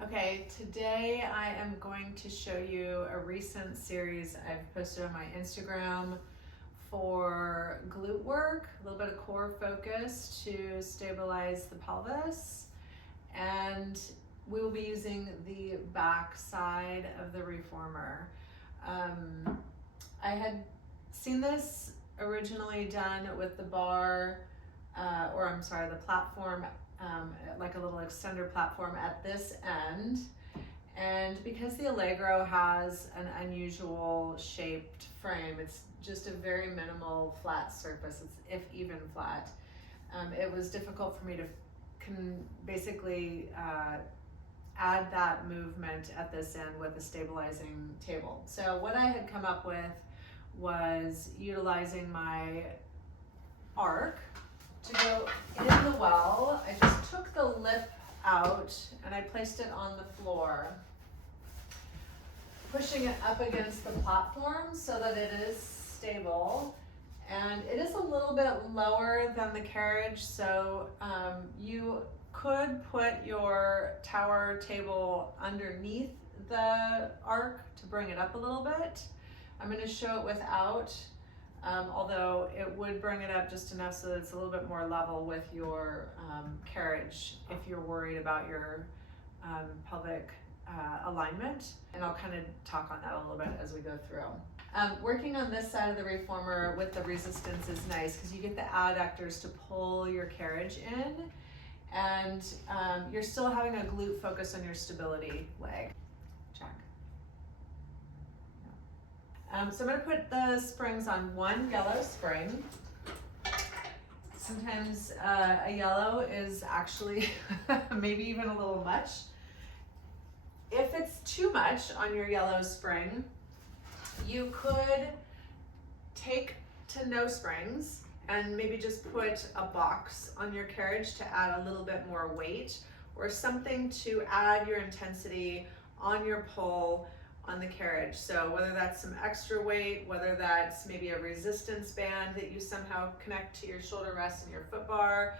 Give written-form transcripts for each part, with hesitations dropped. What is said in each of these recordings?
Okay, today I am going to show you a recent series I've posted on my Instagram for glute work, a little bit of core focus to stabilize the pelvis, and we will be using the back side of the reformer. I had seen this originally done with the bar, the platform, like a little extender platform at this end. And because the Allegro has an unusual shaped frame, it's just a very minimal flat surface, it's if even flat. It was difficult for me to basically add that movement at this end with a stabilizing table. So what I had come up with was utilizing my arc to go in the well. I just took the lip out and I placed it on the floor, pushing it up against the platform so that it is stable. And it is a little bit lower than the carriage, so you could put your tower table underneath the arc to bring it up a little bit. I'm going to show it without, although it would bring it up just enough so that it's a little bit more level with your carriage if you're worried about your pelvic alignment. And I'll kind of talk on that a little bit as we go through. Working on this side of the reformer with the resistance is nice because you get the adductors to pull your carriage in, and you're still having a glute focus on your stability leg. Check. So I'm going to put the springs on one yellow spring. Sometimes a yellow is actually maybe even a little much. If it's too much on your yellow spring, you could take to no springs and maybe just put a box on your carriage to add a little bit more weight, or something to add your intensity on your pull on the carriage. So whether that's some extra weight, whether that's maybe a resistance band that you somehow connect to your shoulder rest and your foot bar,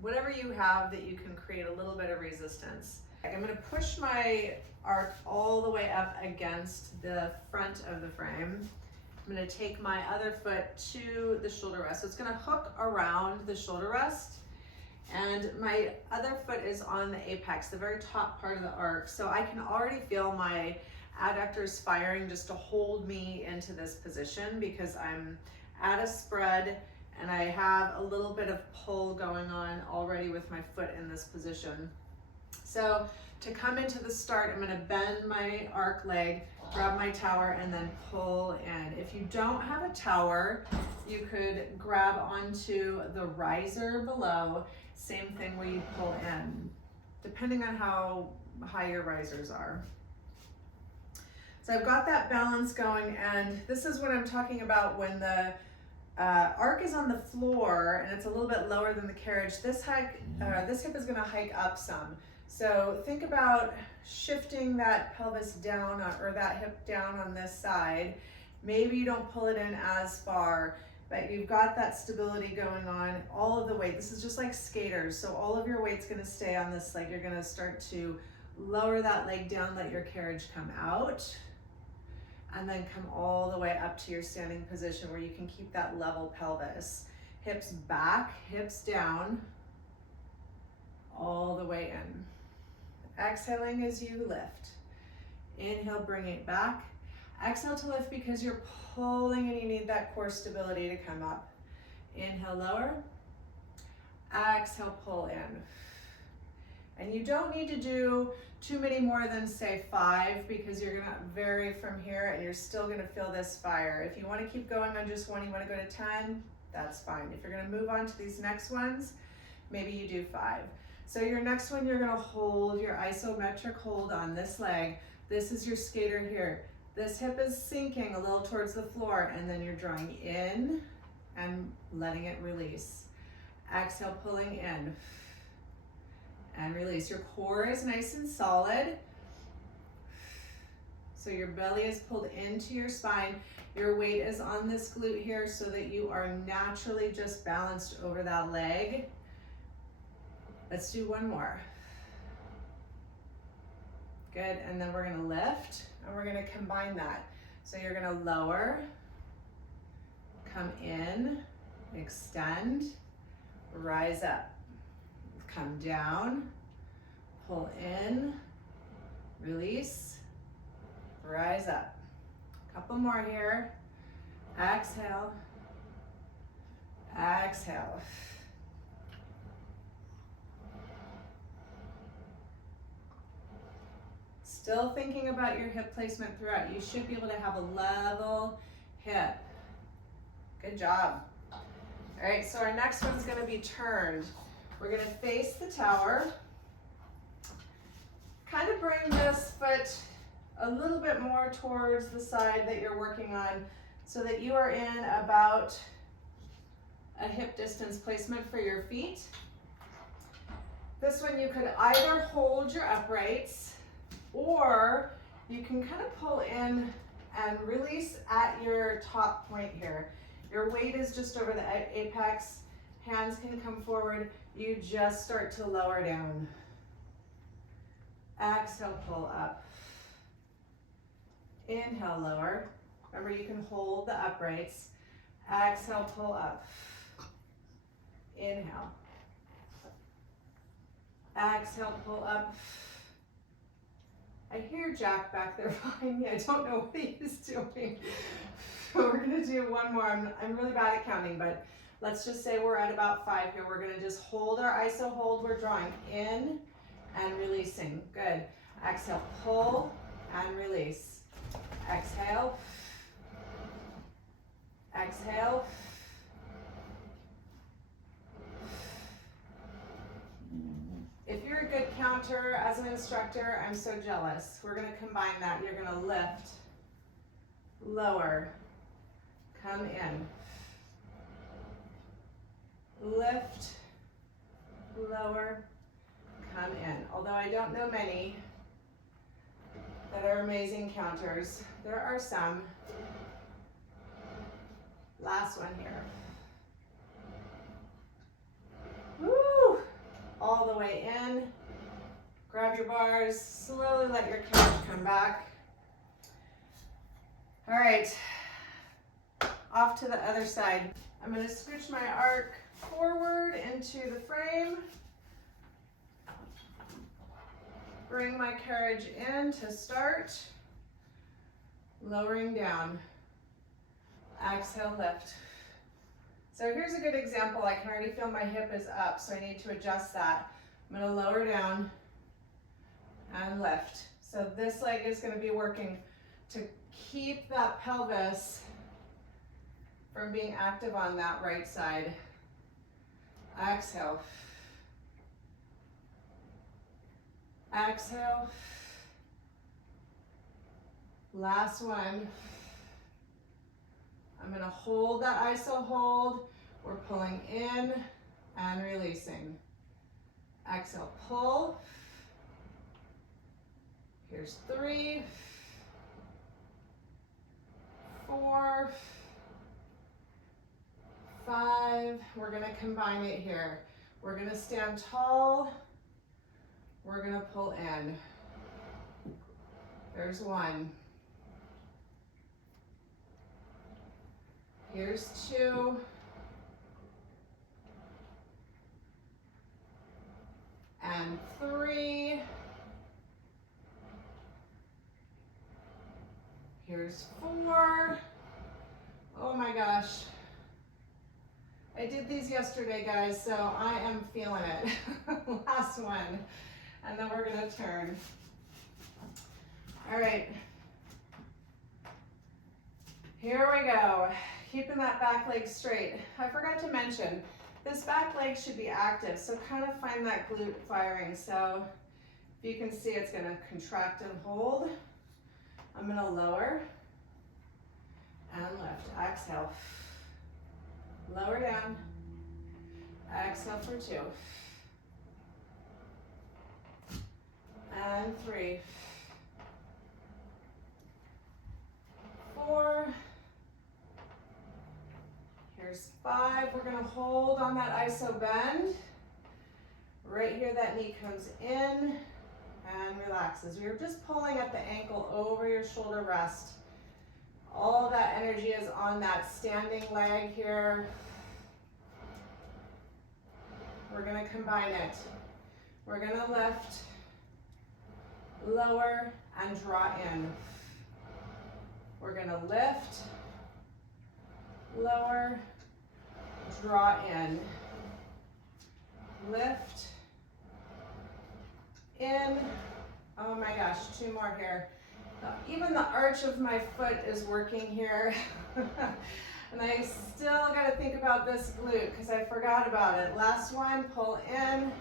whatever you have that you can create a little bit of resistance. I'm going to push my arc all the way up against the front of the frame. I'm going to take my other foot to the shoulder rest. So it's going to hook around the shoulder rest, and my other foot is on the apex, the very top part of the arc. So I can already feel my adductors firing just to hold me into this position because I'm at a spread and I have a little bit of pull going on already with my foot in this position. So to come into the start, I'm going to bend my arc leg, grab my tower, and then pull in. If you don't have a tower, you could grab onto the riser below, same thing where you pull in, depending on how high your risers are. So I've got that balance going, and this is what I'm talking about when the arc is on the floor and it's a little bit lower than the carriage. This hip is going to hike up some. So think about shifting that pelvis down or that hip down on this side. Maybe you don't pull it in as far, but you've got that stability going on. All of the weight, this is just like skaters. So all of your weight's going to stay on this leg. You're going to start to lower that leg down, let your carriage come out, and then come all the way up to your standing position where you can keep that level pelvis. Hips back, hips down, all the way in. Exhaling as you lift. Inhale, bring it back. Exhale to lift because you're pulling and you need that core stability to come up. Inhale, lower. Exhale, pull in. And you don't need to do too many more than say 5 because you're gonna vary from here and you're still gonna feel this fire. If you wanna keep going on just one, you wanna go to 10, that's fine. If you're gonna move on to these next ones, maybe you do 5. So your next one, you're gonna hold your isometric hold on this leg. This is your skater here. This hip is sinking a little towards the floor, and then you're drawing in and letting it release. Exhale, pulling in and release. Your core is nice and solid. So your belly is pulled into your spine. Your weight is on this glute here so that you are naturally just balanced over that leg. Let's do one more. Good, and then we're gonna lift, and we're gonna combine that. So you're gonna lower, come in, extend, rise up, come down, pull in, release, rise up. Couple more here. Exhale, exhale. Still thinking about your hip placement throughout. You should be able to have a level hip. Good job. All right, so our next one's gonna be turned. We're gonna face the tower. Kind of bring this foot a little bit more towards the side that you're working on so that you are in about a hip distance placement for your feet. This one you could either hold your uprights or you can kind of pull in and release at your top point here. Your weight is just over the apex. Hands can come forward. You just start to lower down. Exhale, pull up. Inhale, lower. Remember, you can hold the uprights. Exhale, pull up. Inhale. Exhale, pull up. I hear Jack back there behind me. I don't know what he is doing. We're gonna do one more. I'm really bad at counting, but let's just say we're at about 5 here. We're gonna just hold our iso hold. We're drawing in and releasing. Good. Exhale, pull and release. Exhale. Exhale. If you're a good counter as an instructor, I'm so jealous. We're gonna combine that. You're gonna lift, lower, come in. Lift, lower, come in. Although I don't know many that are amazing counters, there are some. Last one here. Woo! All the way in. Grab your bars, slowly let your couch come back. All right, off to the other side. I'm gonna scooch my arc forward into the frame. Bring my carriage in to start. Lowering down. Exhale, lift. So here's a good example. I can already feel my hip is up, so I need to adjust that. I'm gonna lower down and lift. So this leg is gonna be working to keep that pelvis from being active on that right side. Exhale. Exhale. Last one. I'm gonna hold that iso hold. We're pulling in and releasing. Exhale, pull. Here's 3, 4, 5. We're gonna combine it here. We're gonna stand tall. We're gonna pull in. There's 1. Here's 2. And 3. Here's 4. Oh my gosh. I did these yesterday, guys, so I am feeling it. Last one. And then we're gonna turn. All right. Here we go. Keeping that back leg straight. I forgot to mention, this back leg should be active, so kind of find that glute firing. So if you can see, it's gonna contract and hold. I'm gonna lower and lift. Exhale. Lower down. Exhale for 2. And 3. 4. Here's 5. We're gonna hold on that iso bend. Right here, that knee comes in and relaxes. You're just pulling at the ankle over your shoulder rest. All that energy is on that standing leg here. We're gonna combine it. We're gonna lift, lower, and draw in. We're gonna lift, lower, draw in. Lift, in. Oh my gosh, 2 more here. Even the arch of my foot is working here. And I still gotta think about this glute because I forgot about it. Last one, pull in.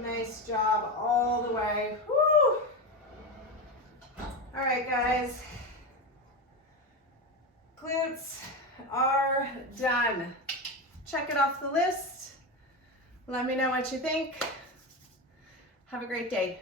Nice job all the way. Woo! All right, guys. Glutes are done. Check it off the list. Let me know what you think. Have a great day.